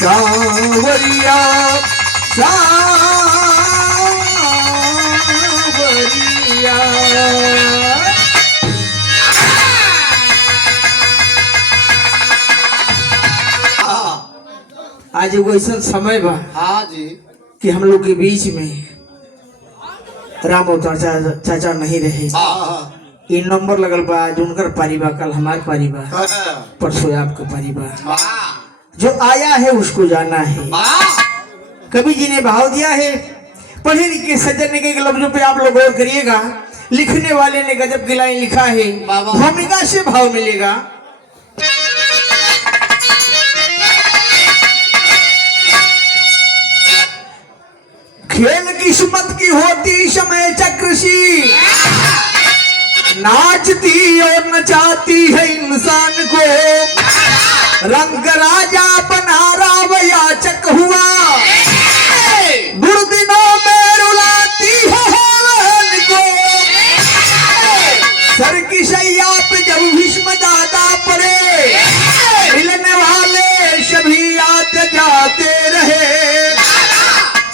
सांवरिया सांवरिया। आज एगो ऐसा समय बा हाँ जी कि हम लोग के बीच में राम अवतार चाचा नहीं रहे। ये नंबर लगल बा आज उनकर परिवार, कल हमारे परिवार, परसों आपका परिवार। जो आया है उसको जाना है। कवि जी ने भाव दिया है, पढ़े लिखे सज्जन के लफ्जों पे आप लोग गौर करिएगा। लिखने वाले ने गजब की लाइन लिखा है, भूमिका से भाव मिलेगा। खेल किस्मत की होती समय चक्र सी, नाचती और नचाती है इंसान को। रंग राजा बना रावयाचक हुआ, दुर्दिनों में रुलाती है हेवन को। सर की शैया पे जब भीष्म दादा पड़े, मिलने वाले सभी आते जाते रहे।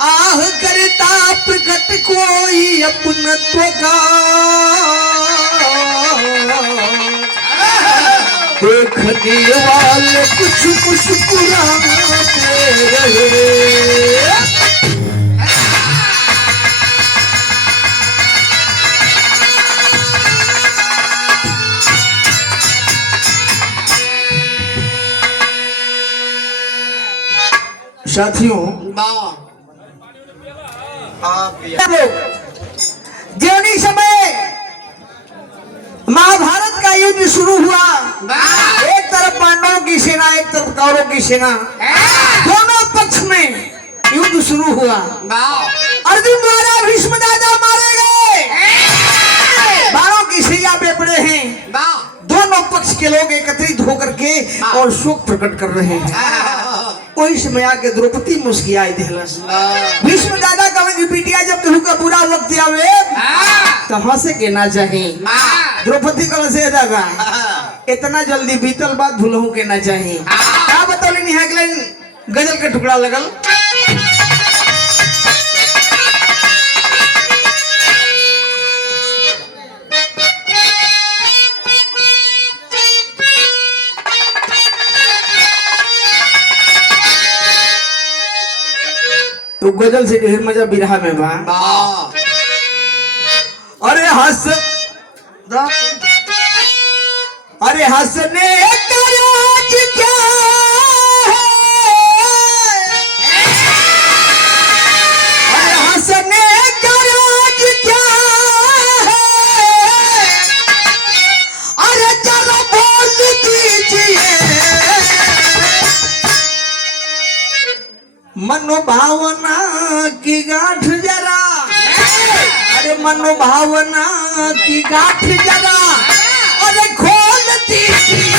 आह करता प्रकट कोई अपनत्व का, देखने वाले कुछ मुस्कुराते रहे। साथियों, जीवनी समय महाभारत का युद्ध शुरू हुआ। एक तरफ पांडवों की सेना, एक तरफ कौरवों की सेना, दोनों पक्ष में युद्ध शुरू हुआ। अर्जुन द्वारा भीष्म दादा मारे गए, बाणों की सैया पे पड़े हैं। दोनों पक्ष के लोग एकत्रित होकर के और शोक प्रकट कर रहे हैं। वही समय आके द्रौपदी मुस्कियाई दिलस। भीष्म दादा कहेंगे बिटिया जब तुम का बुरा वक्त आवे तो हंसे के ना चाहे। द्रौपदी कल से दागा इतना जल्दी बीतल बात भूलहू के ना चाहे। क्या बतौली निहाक लाइन गजल के टुकड़ा लगल। तो गजल से ढेर मजा बिरहा में बा। अरे हंस, अरे हंसने का राज क्या है, अरे हंसने का राज क्या है, अरे जरा बोल दीजिए। मनोभावना की गांठ जरा, अरे मनोभावना की गांठ जरा, अरे खोल दीजिए।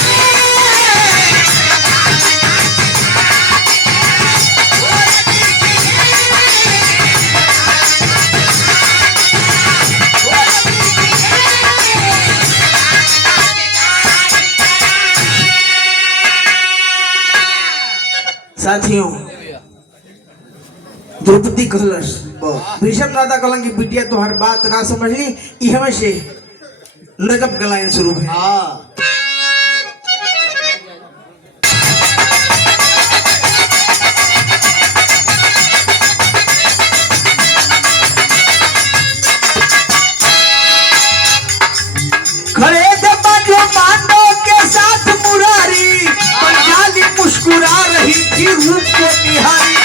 साथियों, द्रौपदी कहलस, भीष्म दादा कहलन की बिटिया तो हर बात ना समझ ली। इहमे से नजब गलायन शुरू है। खड़े थे पांडवों के साथ मुरारी, पंचाली मुस्कुरा रही थी रूप को निहारी।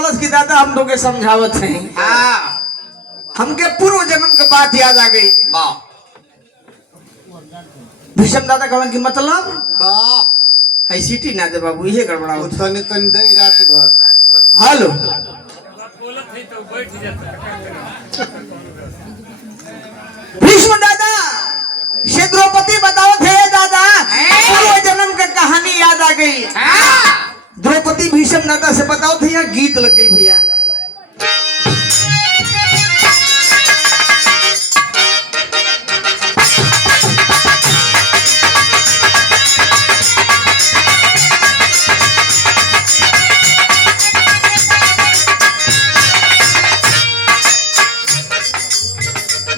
कलश की दादा हम लोग के समझावत हैं। हमके पूर्व जन्म के बात याद आ गई। भीष्म दादा कहन की मतलब है सीटी ना दे बाबू ये गड़बड़ा तने तन दे रात भर हेलो भीष्म दादा से द्रौपदी बताओ थे दादा पूर्व जन्म का कहानी याद आ गई। द्रौपदी भीष्म दादा से बताओ थे यहाँ गीत लग गई भैया।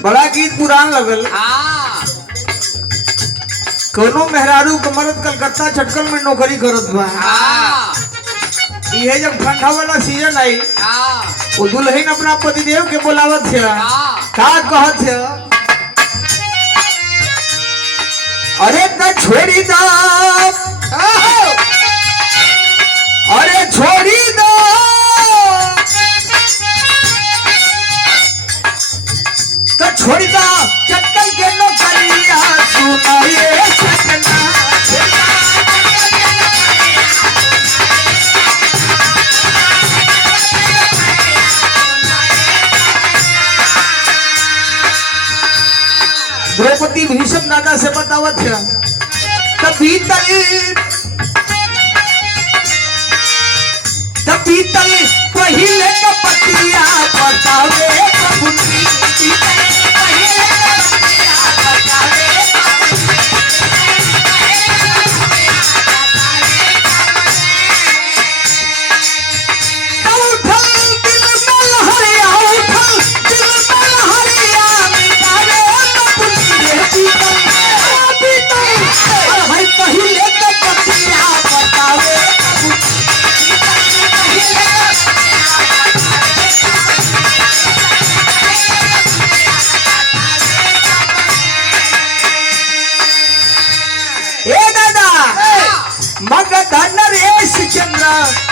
बड़ा गीत पुरान लगल। कोनो मेहरारू को मरद कलकत्ता चटकल में नौकरी करत बा। ये जब ठंडा वाला सीजन आई वो दुल्हन अपना पतिदेव के बुलावत है का कहत है अरे न छोड़ी दो अरे छोड़ी दो तो छोड़ी दो चटकल के नौकरिया सुनाए सजना द्रौपदी भीष्म दादा से बतावत है तभी तल पहिले का पतिया बतावे प्रभुनी पहिले का पतिया बतावे उठल दिल में लहरिया उठल दिल में लहरिया मिटावे भाई पहिले का पतिया बतावे ए दादा मगध नरेश चंद्र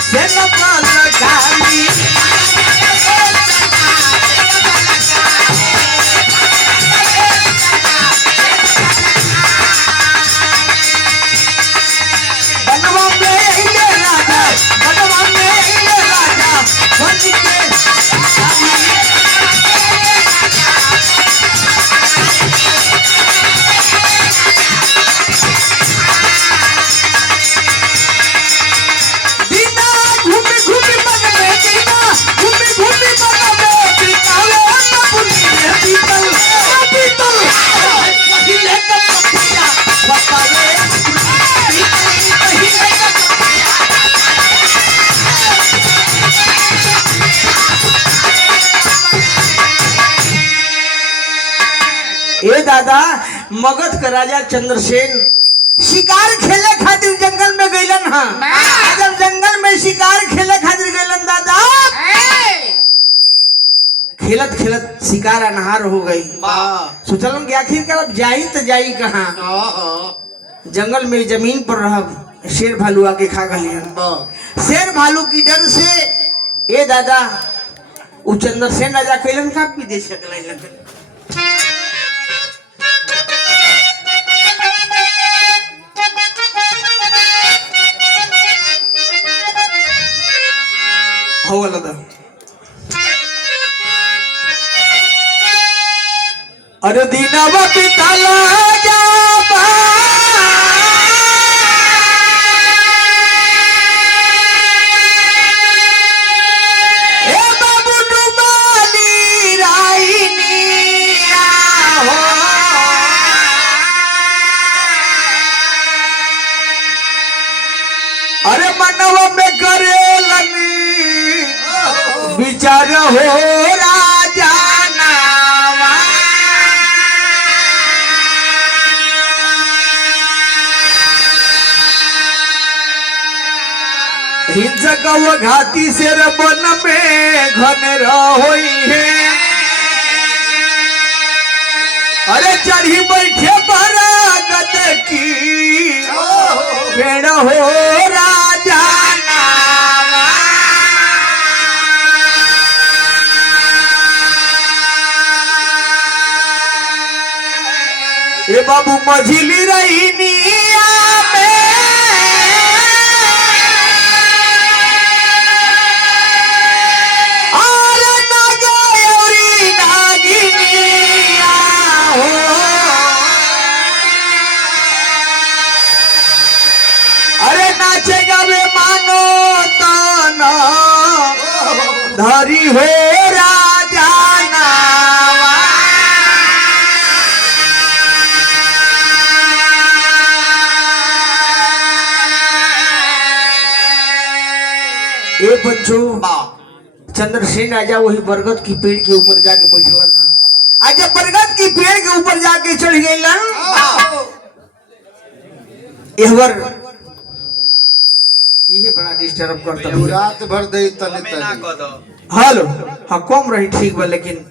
से लगाली बनवा में अइले राजा बनवा में अइले राजा बन के बिना घूमी घूमी मन में बिना घूमी घूमी मन में बितावे न बुनिए बीतल बीतल पहिले का पतिया बतावे पहिले का ए दादा मगध का राजा चंद्रसेन शिकार खेले खातिर जंगल में गइलन हां। जब जंगल में शिकार खेले खातिर गइलन दादा खेलत खेलत शिकार अनहार हो गई। सोचलन कि आखिर कर जाई तो जाई कहां जंगल में जमीन पर रहब शेर भालू आके खा गलियन। शेर भालू की डर से ए दादा उ चंद्रसेन राजा कैलन का विदेश चले लगन। अरे दीनावा पिताला जाबा ए बाबू डुबाली राईनी हो अरे मनवा में करेलनी विचार हो राजा नावा हिंसक घाती से रबन में घन रहोई है अरे चढ़ी बैठे बरागत की भेड़ हो राजा नावा बाबू मझिली रही निया धरी हो राजा नावा ए बच्चो चंद्रसेन राजा वही बरगद की पेड़ के ऊपर जाके बैठलन था। आज जब बरगद की पेड़ के ऊपर जाके चढ़ गईलन एहवर ये बड़ा डिस्टर्ब करता है रात भर दे तले तले हेलो हाँ कम रही ठीक बा लेकिन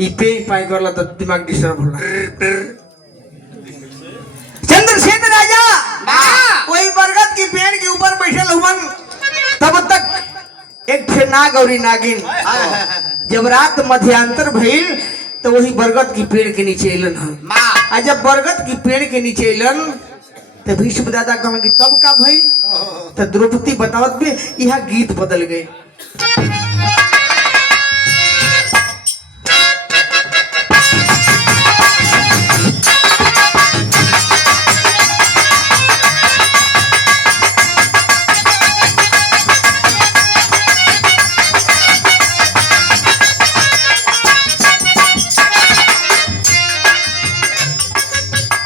ई पे पाई करला तो दिमाग डिस्टर्ब होला। चंद्रसेन राजा कोई बरगद की पेड़ के ऊपर बैठल हुवन तब तक एक ठे नाग और नागिन जब रात मध्यांतर भइल तो वही बरगद की पेड़ के नीचे अलन हम आ जब बरगद की पेड़ के नीचे अलन तो भीष्म दादा कहन कि तब का भइल तो द्रौपदी बतावत में यह गीत बदल गए।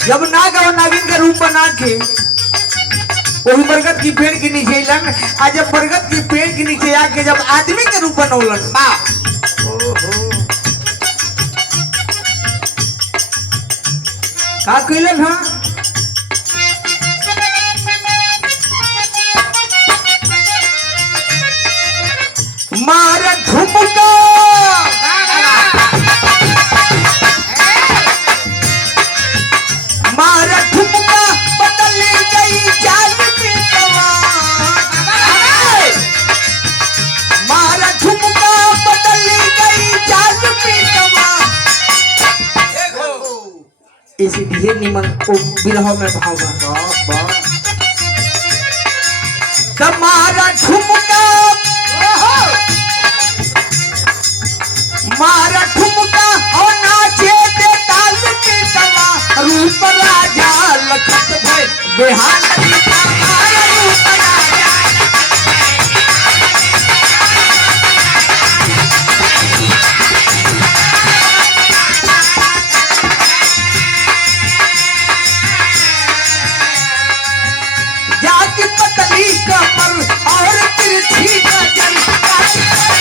जब नाग और नागिन का रूप बना के वही बरगद की पेड़ के नीचे अलन आज जब बरगद की पेड़ के नीचे आके जब आदमी के रूप बनौलन का कइलन हां मार ठुमका मार ठुमका बदल गई चाल मारा ठुमका बदल गई चाल पीटवा इसी ढेर निमन को विरह में भावा मारा ठुमका मारा ठुमका और नाचे दे ताल पीटवा रूप राजा लखत भय बेहाल मारा रूप राजा पतली कमर और तिरछी नजर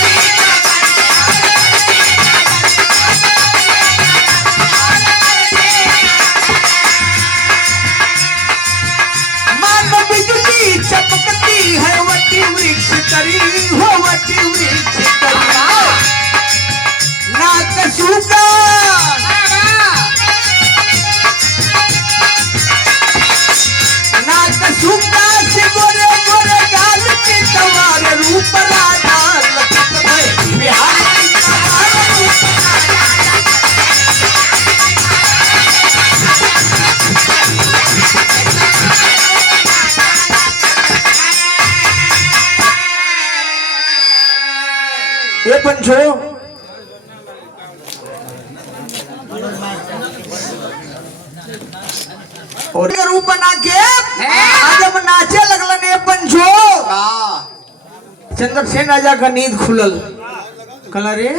मानो बिजली चमकती है वटी वृक्ष तरी हो वटी वृक्ष तरी ना कसूका ना कसूका गोरे गोरे गाल के तवार रूप राजा लखत भय बिहारी तवार रूप ये पंचो और रूप बना के जब नाचे लगलन ये पंचो चंद्रसेन राजा का नींद खुलल कल रे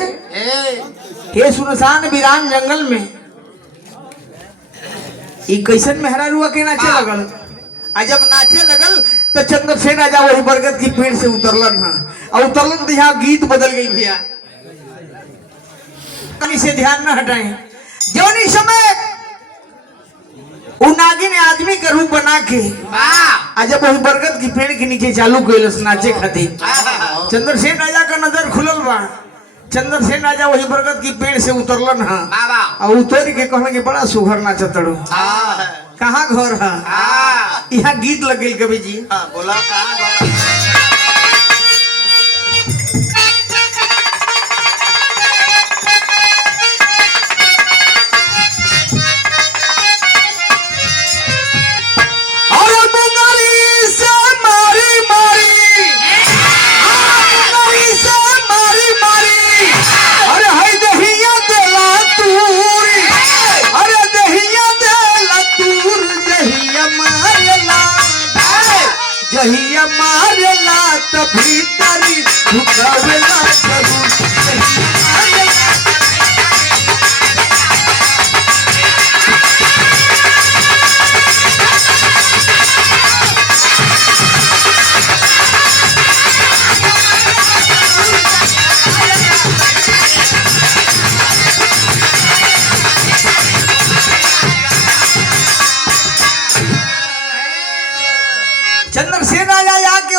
हे सुनसान वीरान जंगल में ई कैसन मेहरा रुआ के नाचे लगल आ जब नाचे लगल तो चंद्रसेन राजा वही बरगद की पेड़ से उतरलन हां और उतरलन तो यहाँ गीत बदल गई भैया कहीं से ध्यान न हटाएं जौनी समय नागिन ने आदमी का रूप बना के आज जब वही बरगद की पेड़ के नीचे चालू कैलस नाचे खातिर चंद्रसेन राजा का नजर खुलल बा चंद्रसेन राजा वही बरगद की पेड़ से उतरलन हां और उतर के कहलन कि बड़ा सुघर नाचतड़ो कहाँ घर है यहाँ गीत लगे कवि जी बोला कहाँ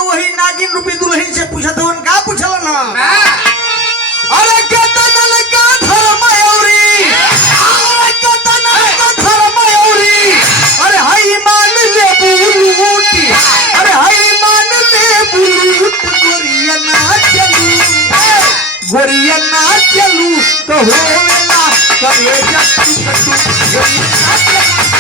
वही नागिन रूपी दुल्हन से पूछत हवन का पूछल ना अरे केतन का धर्म औरी अरे केतन का धर्म औरी अरे हाय मान ले बुलूट अरे हाय मान ले बुलूट गोरिया ना चलू तो होवेला करे जट्टू कट्टू गोरिया ना चलू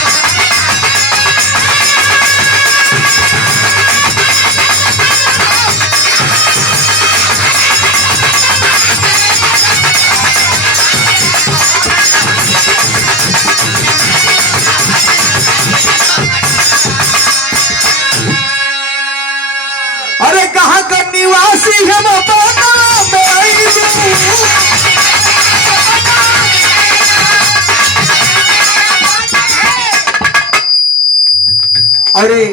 अरे कहाँ का निवासी है वो बना अरे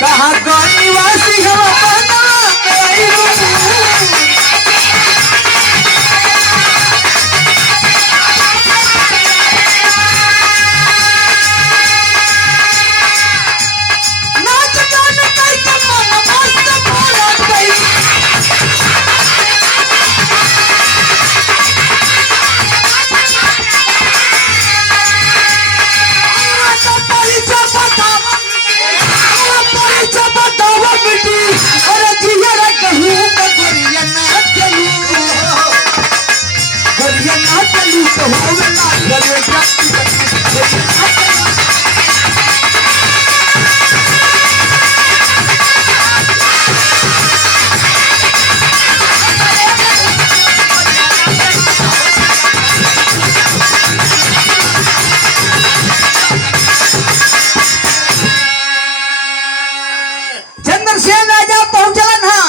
कहाँ का निवासी है वो बना चंद्रसेन राजा पहुंचलन हा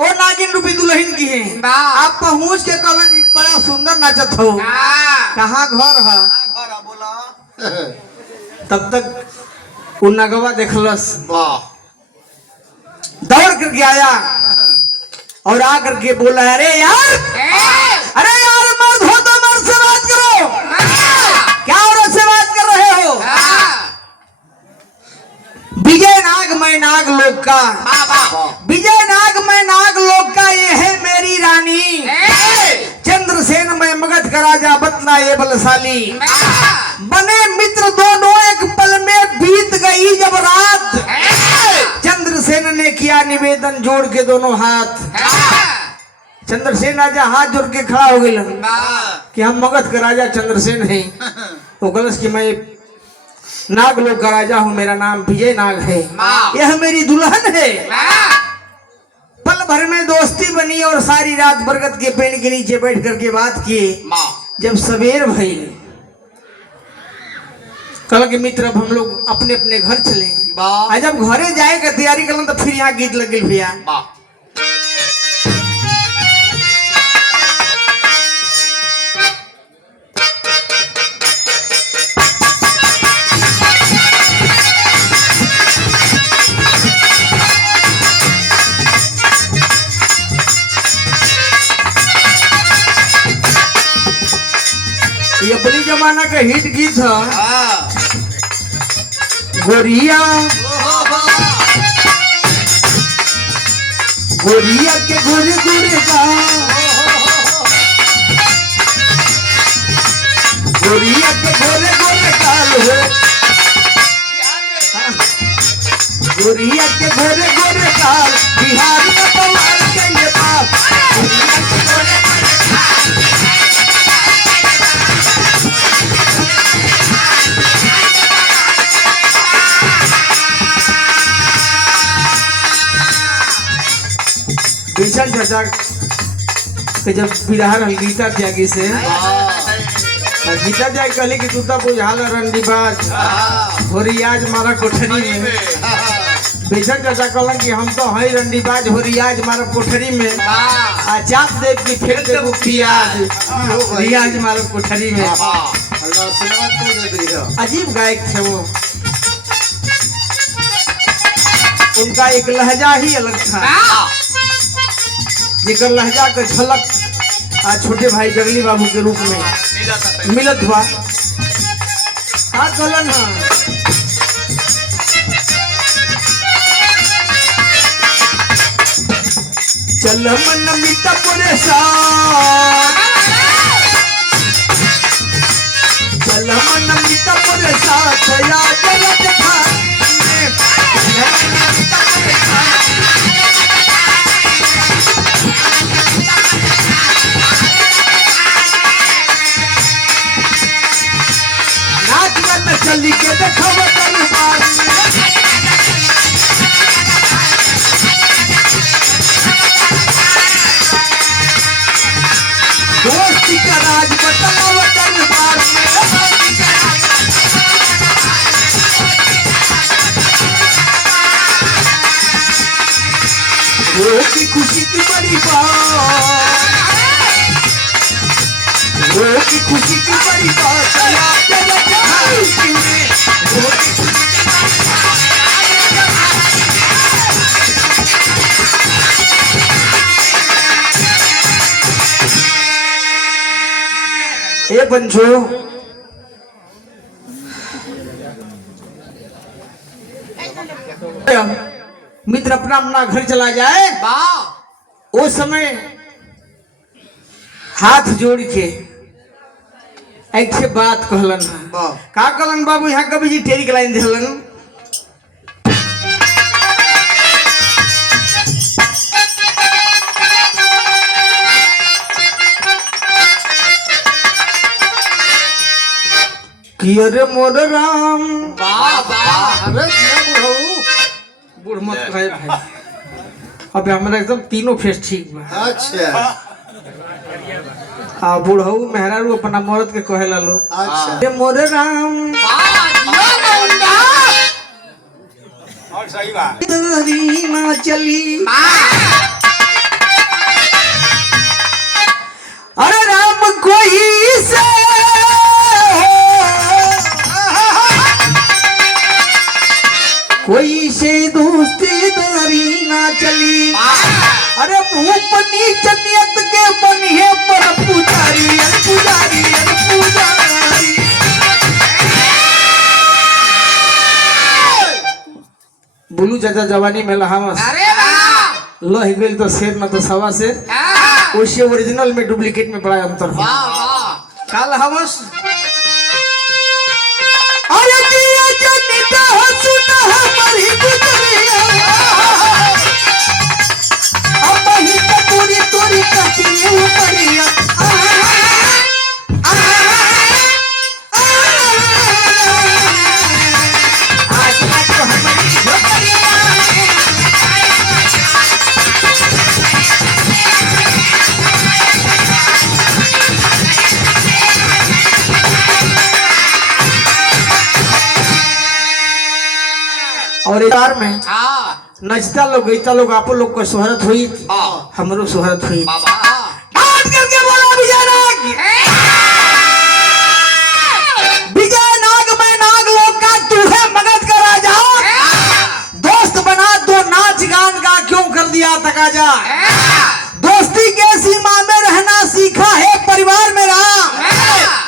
वो नागिन रूपी दुल्हन की है आप पहुंच के कहलन बड़ा सुंदर नाचत हो कहाँ घर है तब तक वो नगवा देखलस दौड़ करके आया और आ करके बोला अरे यार मर्द हो तो मर्द से बात करो क्या औरत से बात कर रहे हो विजय नाग मैं नाग लोक का विजय नाग मैं नाग लोक का ये है मेरी रानी चंद्रसेन मैं मगध का राजा बतना ये बलशाली बने मित्र दोनों एक पल में बीत गई जब रात चंद्रसेन ने किया निवेदन जोड़ के दोनों हाथ चंद्रसेन राजा हाथ जोड़ के खड़ा हो गए कि हम मगध का राजा चंद्रसेन हैं तो कलश कि मैं नाग लोक का राजा हूँ मेरा नाम विजय नाग है यह मेरी दुल्हन है पल भर में दोस्ती बनी और सारी रात बरगद के पेड़ के नीचे बैठ करके बात किए जब सवेर भई कल के मित्र अब हम लोग अपने अपने घर चलेंगे जब घरे जाए का तैयारी कर तो फिर यहाँ गीत लगे भैया ये अपनी जमाना का हिट गीत है गोरिया गोरिया के गोरे गोरे का गोरिया के गोरे गोरे काल हो गोरिया के गोरे गोरे काल बिहार में पवार के ये बाप गोरिया के गोरे गोरे काल भीषण चर्चा के जब विरह गीता त्यागी से गीता त्याग कहली कि तू तो बुझाल रंडीबाज होरी आज मारा कोठरी में भीषण चर्चा कहलन कि हम तो है रंडीबाज होरी आज मारा कोठरी में चाप देव की फिर देव पियाज रियाज मारा कोठरी में अजीब गायक थे वो उनका एक लहजा ही अलग था जिकर लहजा का झलक आज छोटे भाई जगली बाबू के रूप में मिलत हुआ चल मन मिटा परेशान, चल मन मिटा परेशान, या जगत खाने, चल मन मिटा परेशान। नाच गाना चली के देखो दरबार में, दोस्ती का राज बताओ दरबार में, वो की खुशी की बड़ी बात, वो की खुशी की बड़ी बात, जगत खाई में, वो की खुशी की ए बंजो मित्र अपना अपना घर चला जाए, वो समय हाथ जोड़ के एक से बात कहलन, का कहलन बाबू यहाँ कभी जी टेरी के लाइन दिलन, कि अरे मोर राम, अरे बूढ़ मत कहे भाई, अबे हमारा एकदम तीनों फेस ठीक बा। अच्छा हाँ बुढ़ऊ मेहरारू अपना मर्द के कहेला लोग, अच्छा अरे मोर राम और सही बात तेरी ना चली, अरे राम कोई से कोई से दोस्ती दारी ना चली, अरे भूप नीच नियत के बनिए पर पुजारी, पुजारी पुजारी। बोलू चाचा जवानी में लहावस, लह गेल तो शेर न तो सवा शेर, वैसे ओरिजिनल में डुप्लीकेट में बड़ा अंतर है। काल हवस अरे जिया जनिता हसुना हमारी गुजरिया, अब ही तो पूरी तोरी कटी ऊपरिया, आज आज तो हमारी गुजरिया। और एक बार में नचता लोग गईता लोग आप लोग को शोहरत हुई, हमरो शोहरत हुई, बात करके बोला विजय नाग, विजय नाग मैं नाग लोग का तू है मगध का राजा, दोस्त बना दो नाच गान का क्यों कर दिया तकाजा, दोस्ती के सीमा में रहना सीखा है परिवार मेरा,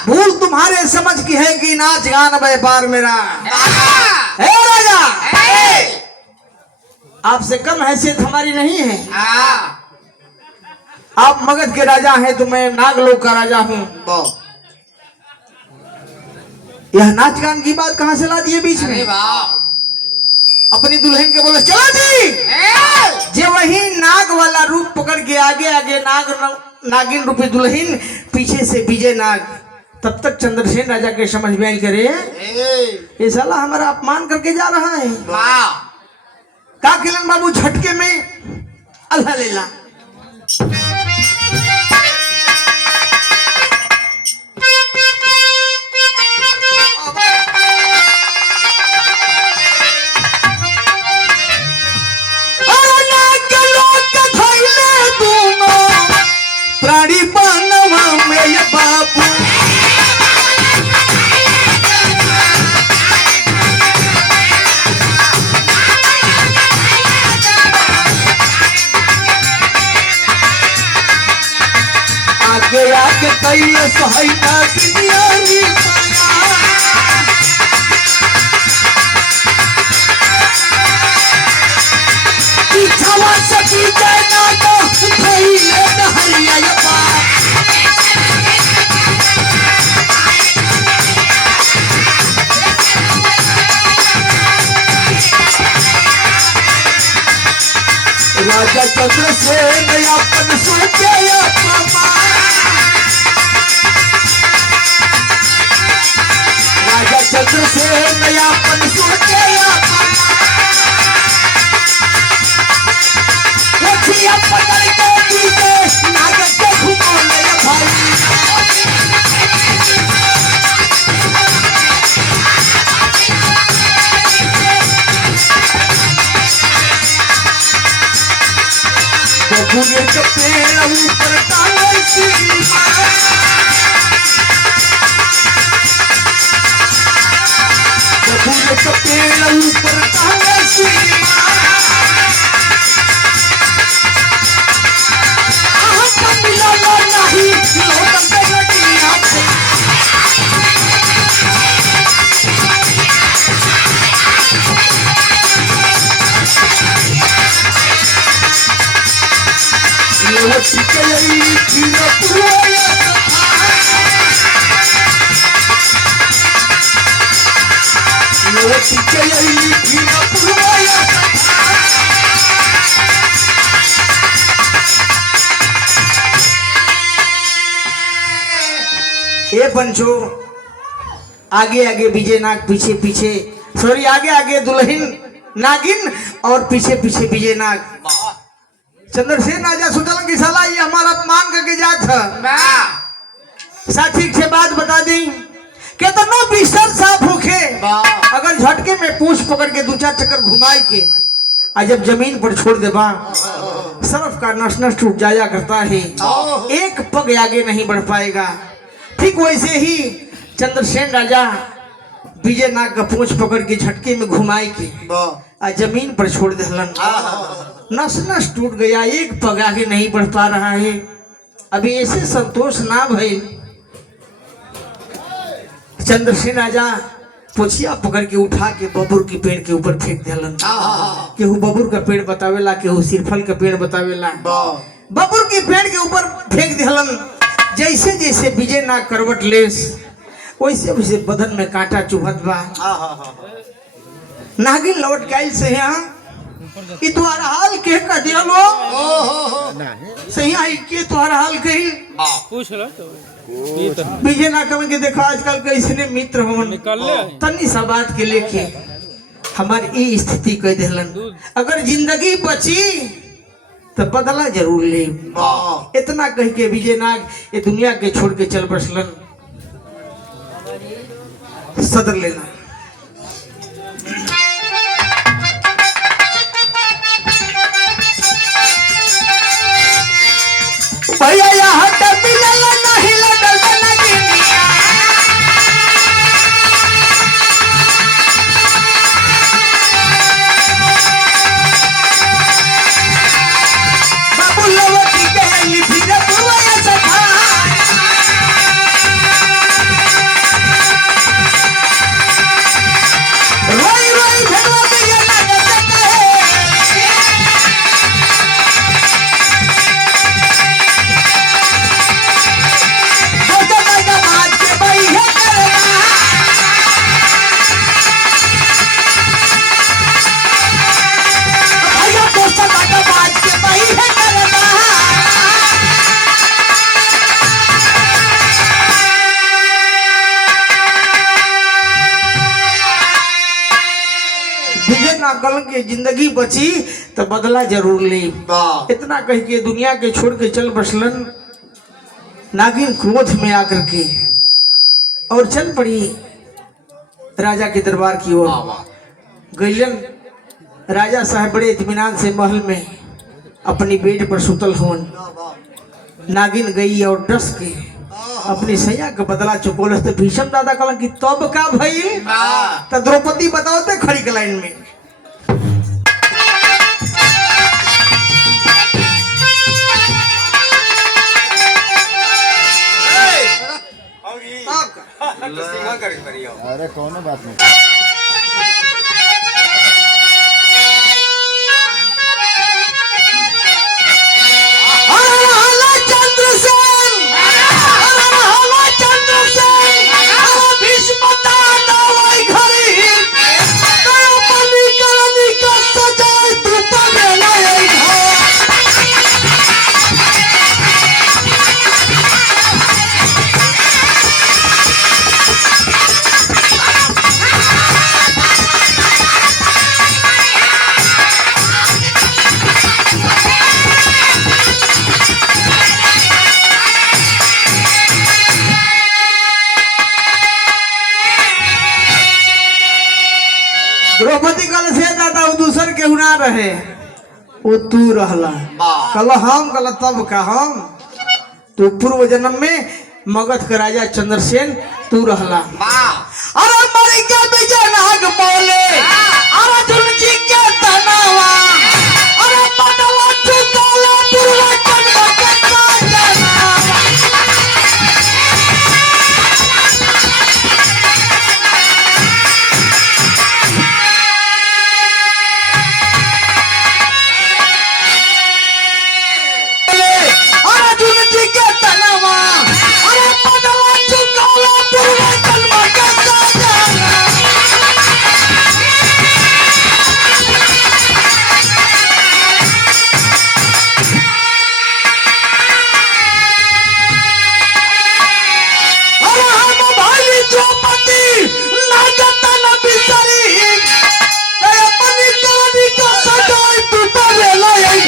भूल तुम्हारे समझ की है कि नाच गान व्यापार मेरा। हे राजा आपसे कम हैसियत हमारी नहीं है, आप मगध के राजा हैं तो मैं नागलोक का राजा हूँ। यह नाच गान की बात कहाँ से ला दिए बीच में? अपनी दुल्हन के बोले चलो जी, जे वही नाग वाला रूप पकड़ के आगे आगे नागिन रूपी दुल्हन, पीछे से विजय नाग, तब तक चंद्रसेन राजा के समझ में आई करे ये साला हमारा अपमान करके जा रहा है। का किलन बाबू झटके में अल्लाह लेला प्राणी पानवा में बाबू आगे आगे कई सहायता की छवा सकी जाना तो नयापन सोचे अपमा राजा चंद्रसेन नयापन सोचे अपमा लखिया पकड़ के पीछे नागत के घुमौले भाई बबूले के पेड़ ऊपर टांगे सीमा बबूले के पेड़ ऊपर टांगे सीमा मिला नहीं लोटन पे लड़ियां ये टिकई फिर पुरोया ये टिकई फिर पुरोया ये पंचो आगे आगे विजय नाग पीछे पीछे सॉरी आगे आगे दुल्हन नागिन और पीछे पीछे विजय नाग चंद्रसेन राजा सोचल की साला ये हमारा अपमान करके जात है साथी से बात बता दी कितना बिस्तर साफ होके अगर झटके में पूछ पकड़ के दो चार चक्कर घुमाई के आज जब जमीन पर छोड़ दे बा सरफ का नस नस टूट जाया करता है एक पग आगे नहीं बढ़ पाएगा। ठीक वैसे ही चंद्रसेन राजा विजय नाग का पूछ पकड़ के झटके में घुमाई के आज जमीन पर छोड़ दे नस नस टूट गया एक पग आगे नहीं बढ़ पा रहा है। अभी ऐसे संतोष ना भई चंद्रसेन राजा पोछिया पकड़ के उठा के बबूर के पेड़ के ऊपर फेंक दिलन। केहू बबूर का पेड़ बतावेला केहू सिरफल का पेड़ बतावेला बबूर के पेड़ के ऊपर फेंक दिलन। जैसे जैसे विजय नाग करवट लेस वैसे वैसे बदन में कांटा चुभत बा। नागिन लौट गई से यहाँ ये तुम्हारा हाल के का दिलो सही आई के तुम्हारा हाल कही पूछ लो विजय नाग के देखा आजकल कैसे मित्र होन तनी सा बात के लेके हमारी ये स्थिति कह दिलन। अगर जिंदगी बची तो बदला जरूर ले। इतना कह के विजय नाग ये दुनिया के छोड़ के चल बसलन। सदर लेना भैया यहाँ मिलल नहीं लगल नगिनिया बाबू लवटी गई फिर पुरवाया सखा रोई रोई भेड़वा भैया लगा सकते के जिंदगी बची तो बदला जरूर ले। इतना कह के दुनिया के छोड़ के चल बसलन। नागिन क्रोध में आकर के और चल पड़ी राजा के दरबार की ओर। गईलन राजा साहब बड़े इत्मीनान से महल में अपनी बेड पर सुतल होन। नागिन गई और डस के अपनी सैया का बदला चुकोल। तो भीष्म दादा कहलन कि तब का भई तो द्रौपदी बताओ ते खड़ी के लाइन में अरे कौन बात नहीं ना रहे वो तू रहला। कल हम कल तब का हम तो पूर्व जन्म में मगध के राजा चंद्रसेन तू रहला। अरे मरी के विजय नाग बोले अर्जुन जी के तनावा अरे बदला चुकाला पूर्व जन्म के तनावा। अर्जुन जी के तनावा अरे बदला चुकाला पूर्व जन्म के तनावा। अरे हम भाई द्रौपदी नागतन बिसरी ते अपनी कहानी का सजाई तू परे लाई।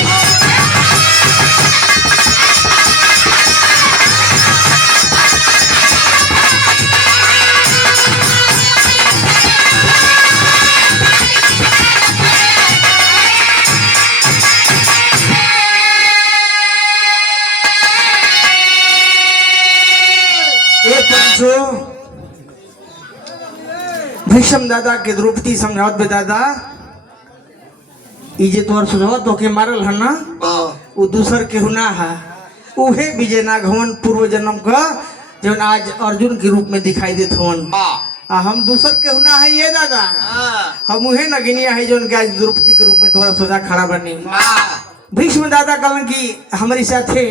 भीष्म दादा के द्रौपदी समझावत बे दादा ई जे तोहर सुझाव तो के मारल है ना वो दूसर के हुना है उहे विजय नागवन पूर्व जन्म का जौन आज अर्जुन के रूप में दिखाई देत हवन। हम दूसर के हुना है ये दादा हम उहे नगिनिया है जौन के आज द्रौपदी के रूप में थोड़ा सोचा खड़ा बनी। भीष्म दादा कहलन कि हमारी साथे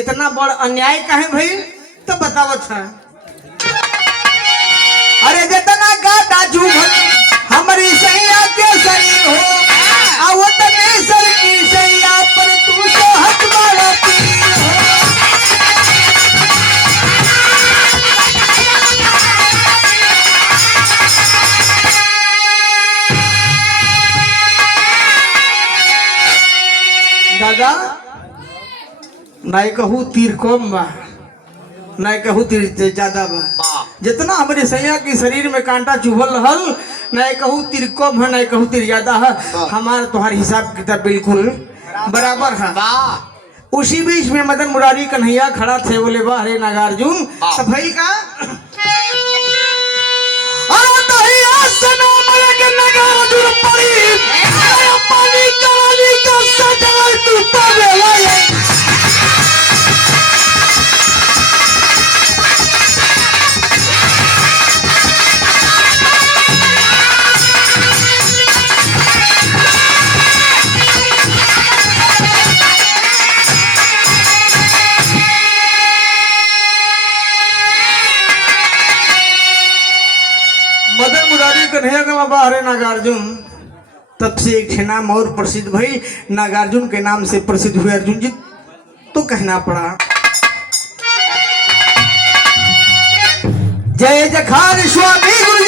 इतना बड़ अन्याय काहे भइल तो बतावत है। अरे जितना गाता जुगल हमारी सैया के शरीर हो आवतने सर की सैया पर तू सोहत वाला पीर हो। दादा नहीं कहूँ तीर कम बा नहीं कहूँ तीर ज्यादा बा। जितना हमारे सैया के शरीर में कांटा चुभल रहल नहीं कहूँ तीर कम है नहीं कहूँ तीर ज्यादा है हमारा तुम्हारे हिसाब किताब बिल्कुल बराबर है। उसी बीच में मदन मुरारी कन्हैया खड़ा थे बोले वाह रे नागार्जुन तो भाई का मदन मुरारी कन्हैया का बाहर नागार्जुन तब से एक नाम और प्रसिद्ध भई नागार्जुन के नाम से प्रसिद्ध हुए अर्जुन जी तो कहना पड़ा जय जखार स्वामी गुरु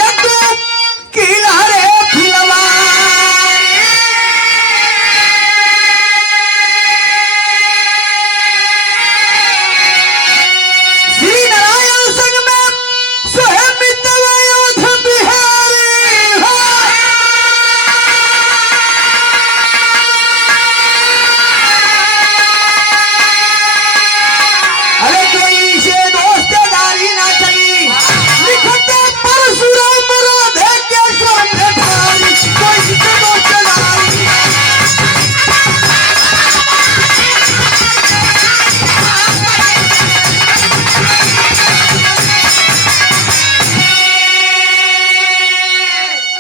की लहर